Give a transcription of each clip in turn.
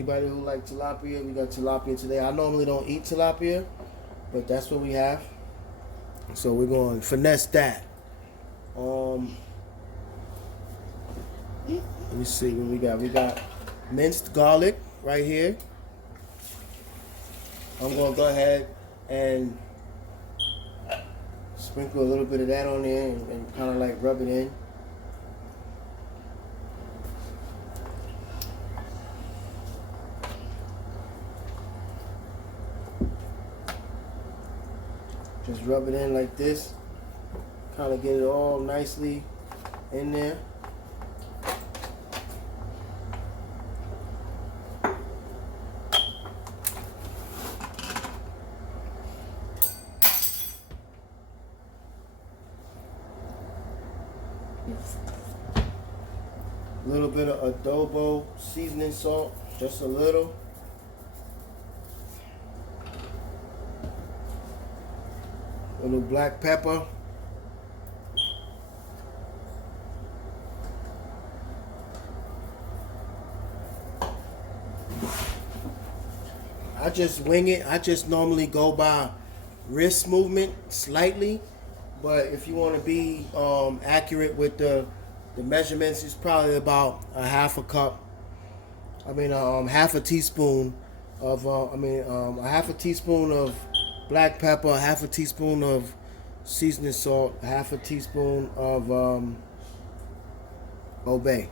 Anybody who like tilapia, we got tilapia today. I normally don't eat tilapia, but that's what we have. So we're going to finesse that. Let me see what we got. We got minced garlic right here. I'm going to go ahead and sprinkle a little bit of that on there and kind of like rub it in. Just rub it in like this. Kind of get it all nicely in there. A little bit of adobo seasoning salt, just a little. A little black pepper. I just wing it. I just normally go by wrist movement slightly, but if you want to be accurate with the measurements, it's probably about a half a cup. Half a teaspoon of a half a teaspoon of black pepper, a half a teaspoon of seasoning salt, a half a teaspoon of Old Bay.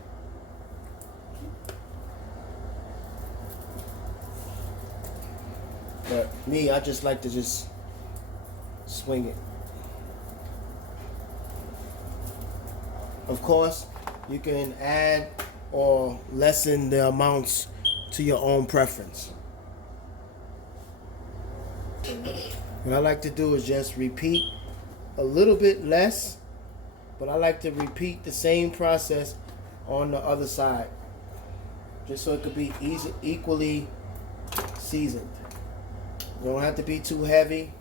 But me, I just like to just swing it. Of course, you can add or lessen the amounts to your own preference. What I like to do is just repeat a little bit less, but I like to repeat the same process on the other side, just so it could be equally seasoned. You don't have to be too heavy,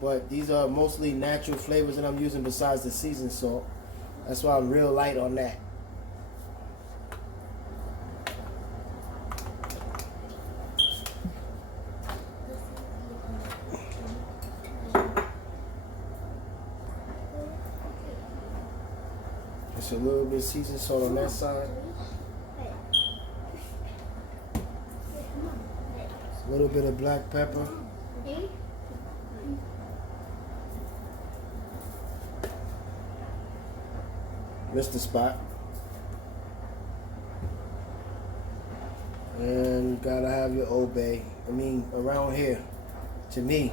but these are mostly natural flavors that I'm using besides the seasoned salt. That's why I'm real light on that. Just a little bit of seasoned salt on that side. A little bit of black pepper. Missed the spot. And you gotta have your Old Bay. Around here, to me,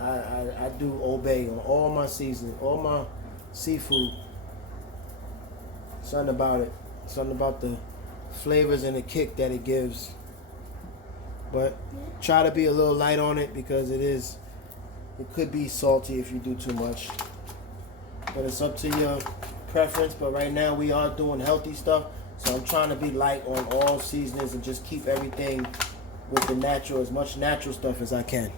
I do Old Bay on all my seasoning, all my seafood. Something about it. Something about the flavors and the kick that it gives. But try to be a little light on it because it could be salty if you do too much. But it's up to your preference. But right now we are doing healthy stuff, so I'm trying to be light on all seasonings and just keep everything with the natural, as much natural stuff as I can.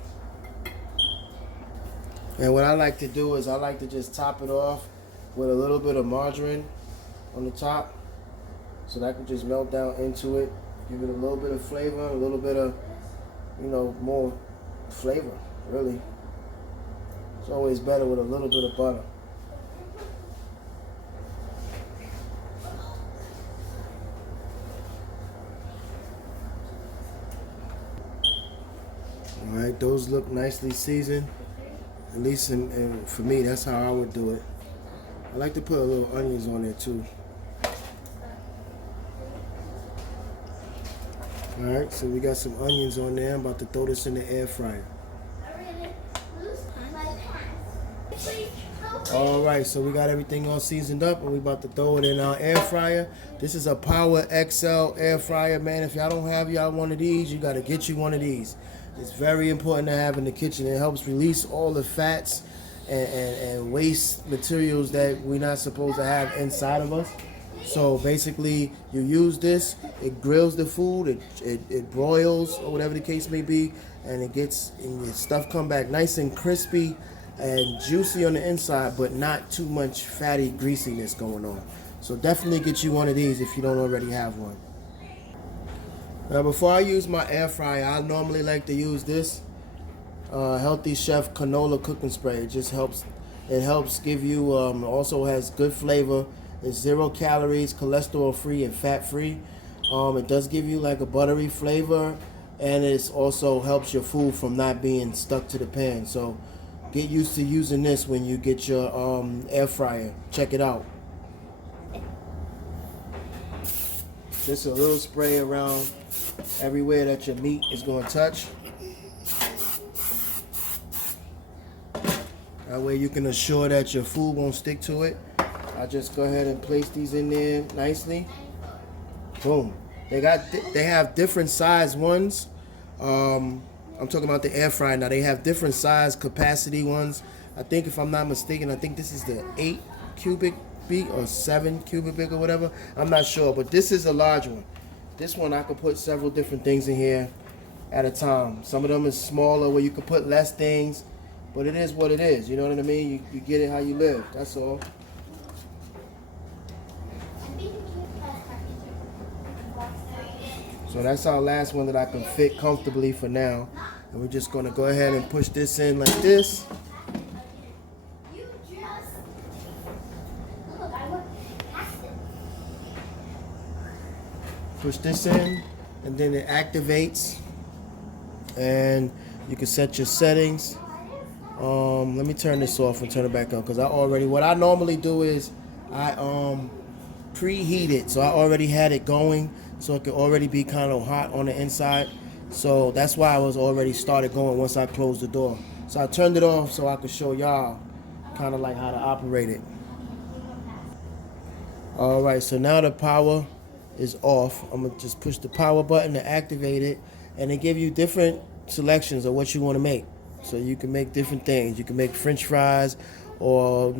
And what I like to do is I like to just top it off with a little bit of margarine on the top, so that can just melt down into it, give it a little bit of flavor, a little bit of, more flavor, really. It's always better with a little bit of butter. Alright, those look nicely seasoned. At least for me, that's how I would do it. I like to put a little onions on there too. Alright, so we got some onions on there. I'm about to throw this in the air fryer. Alright, so we got everything all seasoned up and we about to throw it in our air fryer. This is a Power XL air fryer, man. If y'all don't have one of these, you gotta get you one of these. It's very important to have in the kitchen. It helps release all the fats and waste materials that we're not supposed to have inside of us. So basically, you use this, it grills the food, it broils, or whatever the case may be, and your stuff come back nice and crispy and juicy on the inside, but not too much fatty greasiness going on. So definitely get you one of these if you don't already have one. Now before I use my air fryer, I normally like to use this Healthy Chef canola cooking spray. It just helps. It helps give you. Also has good flavor. It's 0 calories, cholesterol free, and fat free. It does give you like a buttery flavor, and it also helps your food from not being stuck to the pan. So get used to using this when you get your air fryer. Check it out. Just a little spray around everywhere that your meat is going to touch. That way you can assure that your food won't stick to it. I just go ahead and place these in there nicely. Boom. They have different size ones. I'm talking about the air fryer now. They have different size capacity ones. I think if I'm not mistaken, I think this is the 8 cubic feet or 7 cubic feet or whatever. I'm not sure, but this is a large one. This one I could put several different things in here at a time. Some of them is smaller where you could put less things, but it is what it is. You know what I mean? You get it how you live. That's all. So that's our last one that I can fit comfortably for now. And we're just going to go ahead and push this in like this. Push this in, and then it activates. And you can set your settings. Let me turn this off and turn it back on, because what I normally do is I preheat it. So I already had it going, so it could already be kind of hot on the inside. So that's why I was already started going once I closed the door. So I turned it off so I could show y'all kind of like how to operate it. All right, so now the power is off. I'm gonna just push the power button to activate it, and it give you different selections of what you want to make. So you can make different things. You can make French fries, or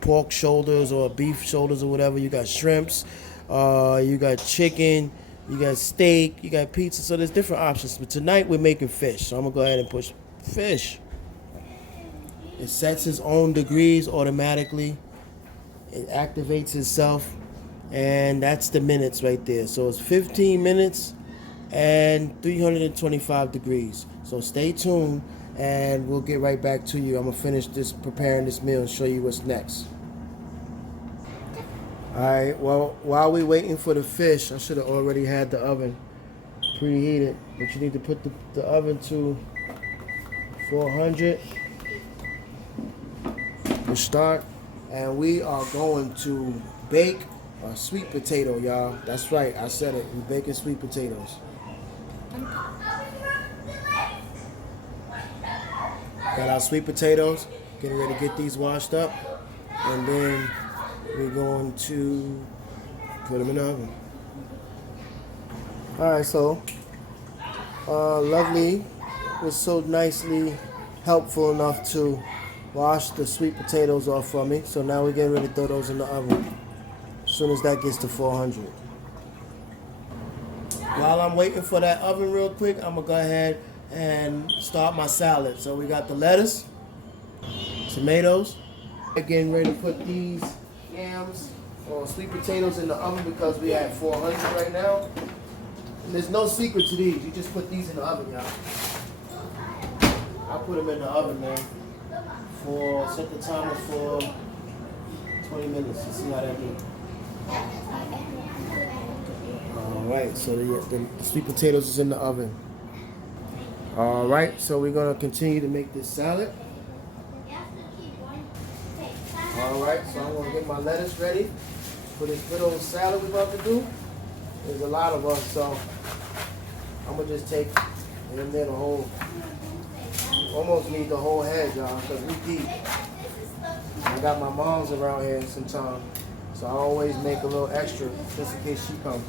pork shoulders or beef shoulders or whatever. You got shrimps, you got chicken, you got steak, you got pizza. So there's different options. But tonight we're making fish. So I'm gonna go ahead and push fish. It sets its own degrees automatically. It activates itself, and that's the minutes right there. So it's 15 minutes and 325 degrees. So stay tuned, and we'll get right back to you. I'm gonna finish preparing this meal and show you what's next. All right, well, while we're waiting for the fish, I should have already had the oven preheated, but you need to put the oven to 400 to start. And we are going to bake a sweet potato, y'all. That's right, I said it. We're baking sweet potatoes. Got our sweet potatoes. Getting ready to get these washed up. And then we're going to put them in the oven. Alright, so Lovely was so nicely helpful enough to wash the sweet potatoes off for me. So now we're getting ready to throw those in the oven as soon as that gets to 400. While I'm waiting for that oven real quick, I'm going to go ahead and start my salad. So we got the lettuce, tomatoes. We're getting ready to put these yams or sweet potatoes in the oven because we at 400 right now. And there's no secret to these. You just put these in the oven, y'all. I'll put them in the oven, man. Set the timer for 20 minutes to see how that do. Alright, so the sweet potatoes is in the oven. Alright, so we're going to continue to make this salad. Alright, so I'm going to get my lettuce ready for this good old salad we're about to do. There's a lot of us, so I'm going to just take in there the whole, almost need the whole head, y'all, because we deep. I got my moms around here sometime, so I always make a little extra just in case she comes.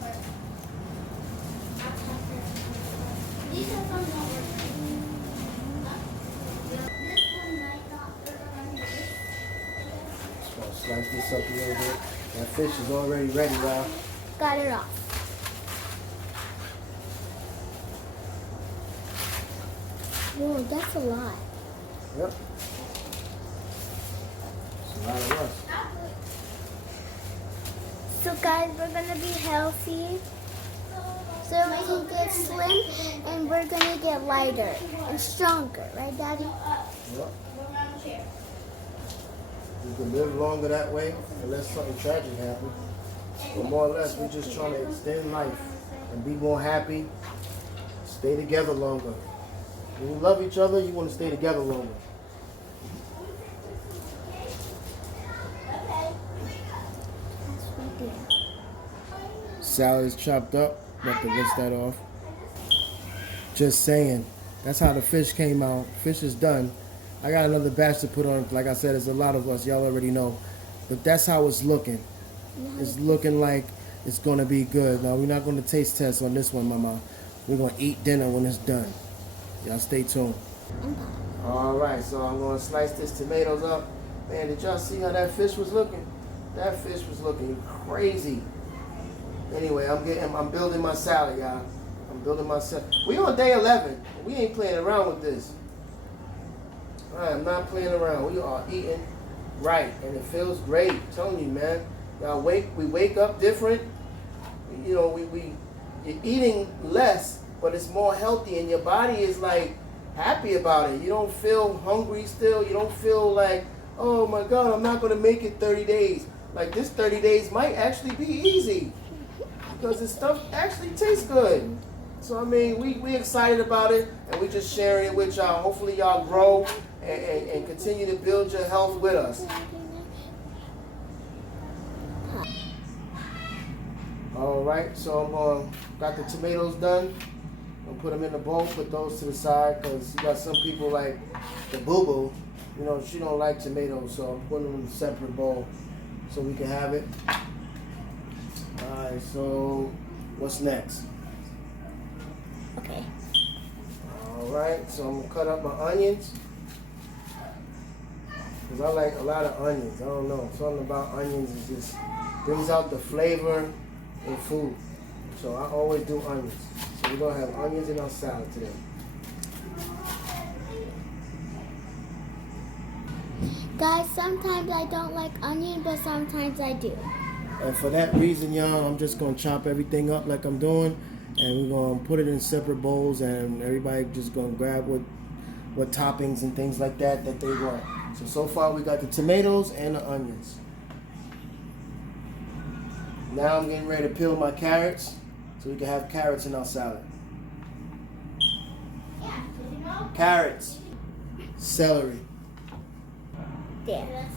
Just gonna slice this up a little bit. That fish is already ready, y'all. Got it off. Whoa, that's a lot. Yep. It's a lot of us. So guys, we're gonna be healthy. so we can get slim and we're gonna get lighter and stronger, right, Daddy? Yep. You can live longer that way unless something tragic happens. But more or less, we're just trying to extend life and be more happy, stay together longer. When you love each other, you want to stay together longer. Salad is chopped up. About to rinse that off. Just saying. That's how the fish came out. Fish is done. I got another batch to put on. Like I said, there's a lot of us. Y'all already know. But that's how it's looking. It's looking like it's going to be good. Now, we're not going to taste test on this one, Mama. We're going to eat dinner when it's done. Y'all stay tuned. All right, so I'm going to slice this tomatoes up. Man, did y'all see how that fish was looking? That fish was looking crazy. Anyway, I'm building my salad, y'all. I'm building my salad. We on day 11. We ain't playing around with this. I am not playing around. We are eating right, and it feels great. I'm telling you, man. Y'all we wake up different. You know, you're eating less, but it's more healthy, and your body is like happy about it. You don't feel hungry still. You don't feel like, oh my God, I'm not gonna make it 30 days. Like this 30 days might actually be easy because this stuff actually tastes good. So I mean, we excited about it, and we just sharing it with y'all. Hopefully y'all grow and continue to build your health with us. All right, so I'm got the tomatoes done. I'm gonna put them in the bowl. Put those to the side because you got some people like the Boo Boo. You know, she don't like tomatoes, so I'm putting them in a separate bowl so we can have it. All right, so what's next? Okay. All right, so I'm gonna cut up my onions because I like a lot of onions. I don't know, something about onions is just brings out the flavor in food. So I always do onions. So we're gonna have onions in our salad today. Guys, sometimes I don't like onion, but sometimes I do. And for that reason, y'all, I'm just gonna chop everything up like I'm doing, and we're gonna put it in separate bowls, and everybody just gonna grab what toppings and things like that they want. So far we got the tomatoes and the onions. Now I'm getting ready to peel my carrots so we can have carrots in our salad. Carrots, celery. There.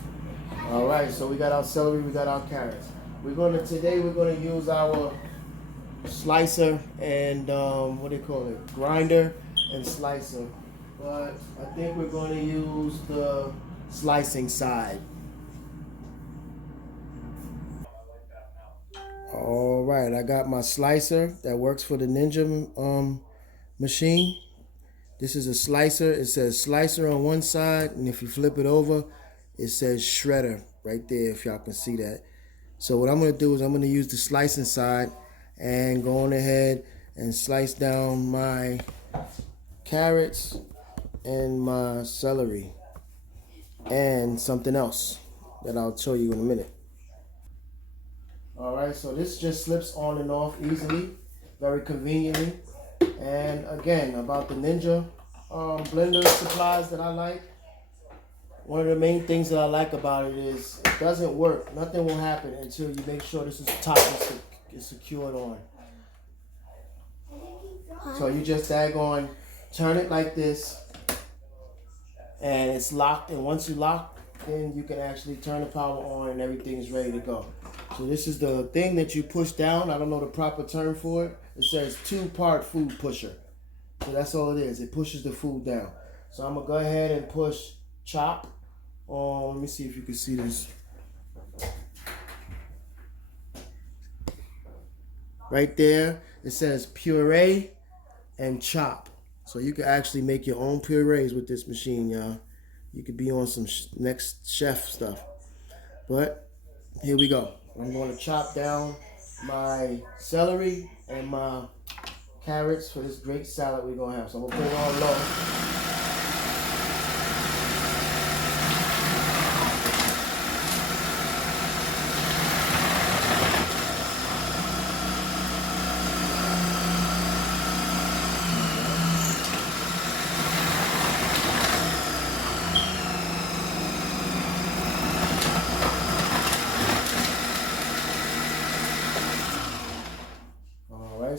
All right, so we got our celery, we got our carrots. Today we're gonna use our slicer and what do you call it? Grinder and slicer. But I think we're gonna use the slicing side. All right, I got my slicer that works for the Ninja machine. This is a slicer. It says slicer on one side, and if you flip it over, it says shredder right there, if y'all can see that. So what I'm going to do is I'm going to use the slicing side and go on ahead and slice down my carrots and my celery and something else that I'll show you in a minute. All right, so this just slips on and off easily, very conveniently. And again, about the Ninja blender supplies that I like. One of the main things that I like about it is it doesn't work. Nothing will happen until you make sure this top is secured on. So you just daggone turn it like this, and it's locked. And once you lock, then you can actually turn the power on, and everything is ready to go. So this is the thing that you push down. I don't know the proper term for it. It says 2-part food pusher. So that's all it is. It pushes the food down. So I'm gonna go ahead and push chop on. Let me see if you can see this. Right there, it says puree and chop. So you can actually make your own purees with this machine, y'all. You could be on some next chef stuff. But here we go. I'm going to chop down my celery and my carrots for this great salad we're going to have. So I'm going to put it on low.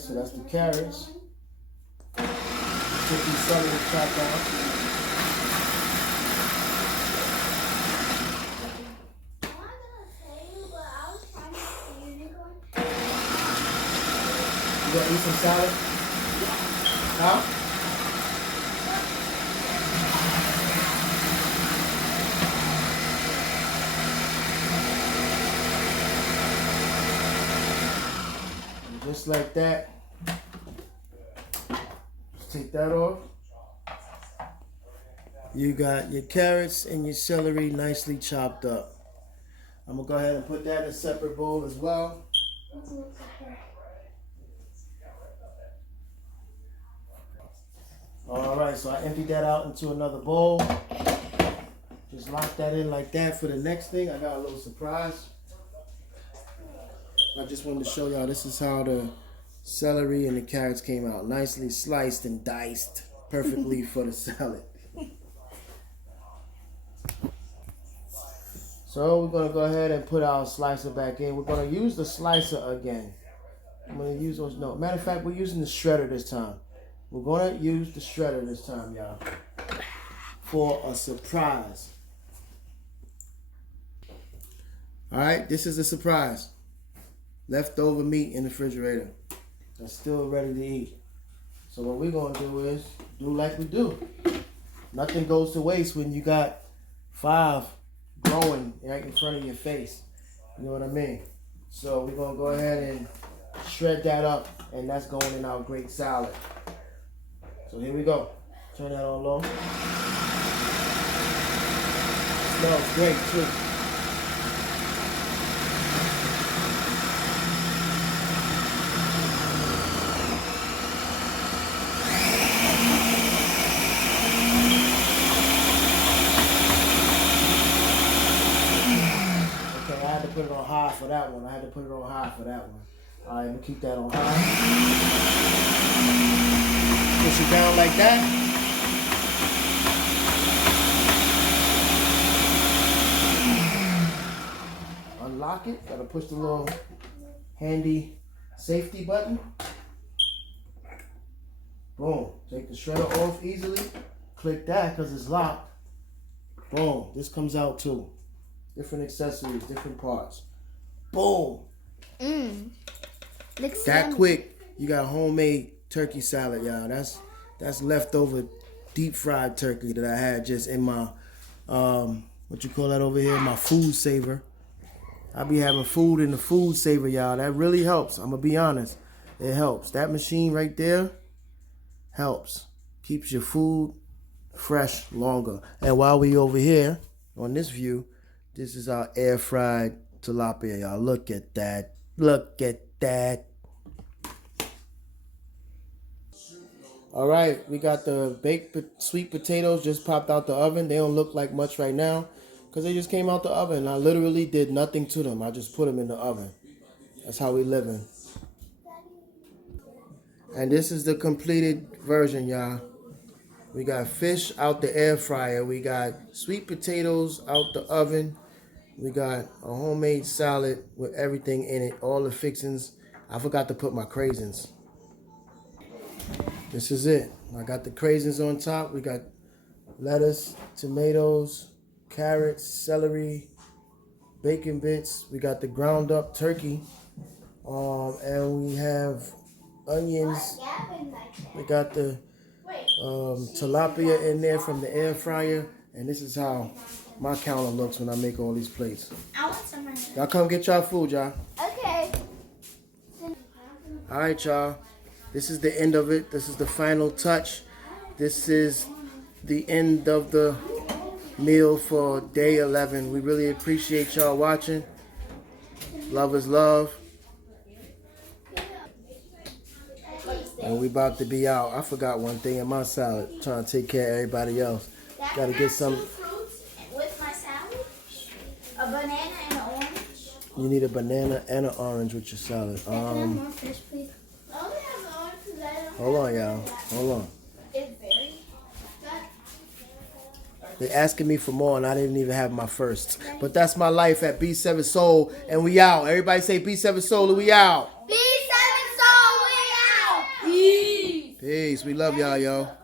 so that's the carrots. Took these celery chopped down. You gonna eat some salad? Huh? Just like that. Just take that off. You got your carrots and your celery nicely chopped up. I'm gonna go ahead and put that in a separate bowl as well. Alright, so I emptied that out into another bowl. Just lock that in like that. For the next thing, I got a little surprise. I just wanted to show y'all, this is how the celery and the carrots came out. Nicely sliced and diced perfectly for the salad. So we're going to go ahead and put our slicer back in. We're going to use the slicer again. I'm going to use those. No, matter of fact, we're using the shredder this time. We're going to use the shredder this time, y'all, for a surprise. All right, this is a surprise. Leftover meat in the refrigerator that's still ready to eat. So what we're going to do is do like we do. Nothing goes to waste when you got 5 growing right in front of your face. You know what I mean? So we're going to go ahead and shred that up, and that's going in our great salad. So here we go. Turn that on low. Smells great too. Put it on high for that one. I had to put it on high for that one. All right, we'll keep that on high. Push it down like that. Unlock it. Gotta push the little handy safety button. Boom. Take the shredder off easily. Click that because it's locked. Boom. This comes out too. Different accessories, different parts. Boom. Looks that yummy. quick, you got homemade turkey salad, y'all. That's leftover deep fried turkey that I had just in my what you call that over here? My food saver. I be having food in the food saver, y'all. That really helps. I'm gonna be honest. It helps. That machine right there helps. Keeps your food fresh longer. And while we over here on this view, this is our air fried tilapia, y'all. Look at that. Look at that. All right, we got the baked sweet potatoes just popped out the oven. They don't look like much right now because they just came out the oven. I literally did nothing to them. I just put them in the oven. That's how we living. And this is the completed version, y'all. We got fish out the air fryer. We got sweet potatoes out the oven. We got a homemade salad with everything in it, all the fixings. I forgot to put my craisins. This is it. I got the craisins on top. We got lettuce, tomatoes, carrots, celery, bacon bits. We got the ground up turkey. And we have onions. We got the tilapia in there from the air fryer. And this is how my counter looks when I make all these plates. I want some right now. Y'all come get y'all food, y'all. Okay. All right, y'all. This is the end of it. This is the final touch. This is the end of the meal for day 11. We really appreciate y'all watching. Love is love. And we about to be out. I forgot one thing in my salad. Trying to take care of everybody else. Got to get some. With my salad, a banana and an orange. You need a banana and an orange with your salad. Can I have more fish, please? I only have the orange because I don't. Hold on, y'all. Hold on. It's very good. They asking me for more, and I didn't even have my first. But that's my life at B7 Soul, and we out. Everybody say B7 Soul, and we out. B7 Soul, we out. Peace. We love y'all, yo.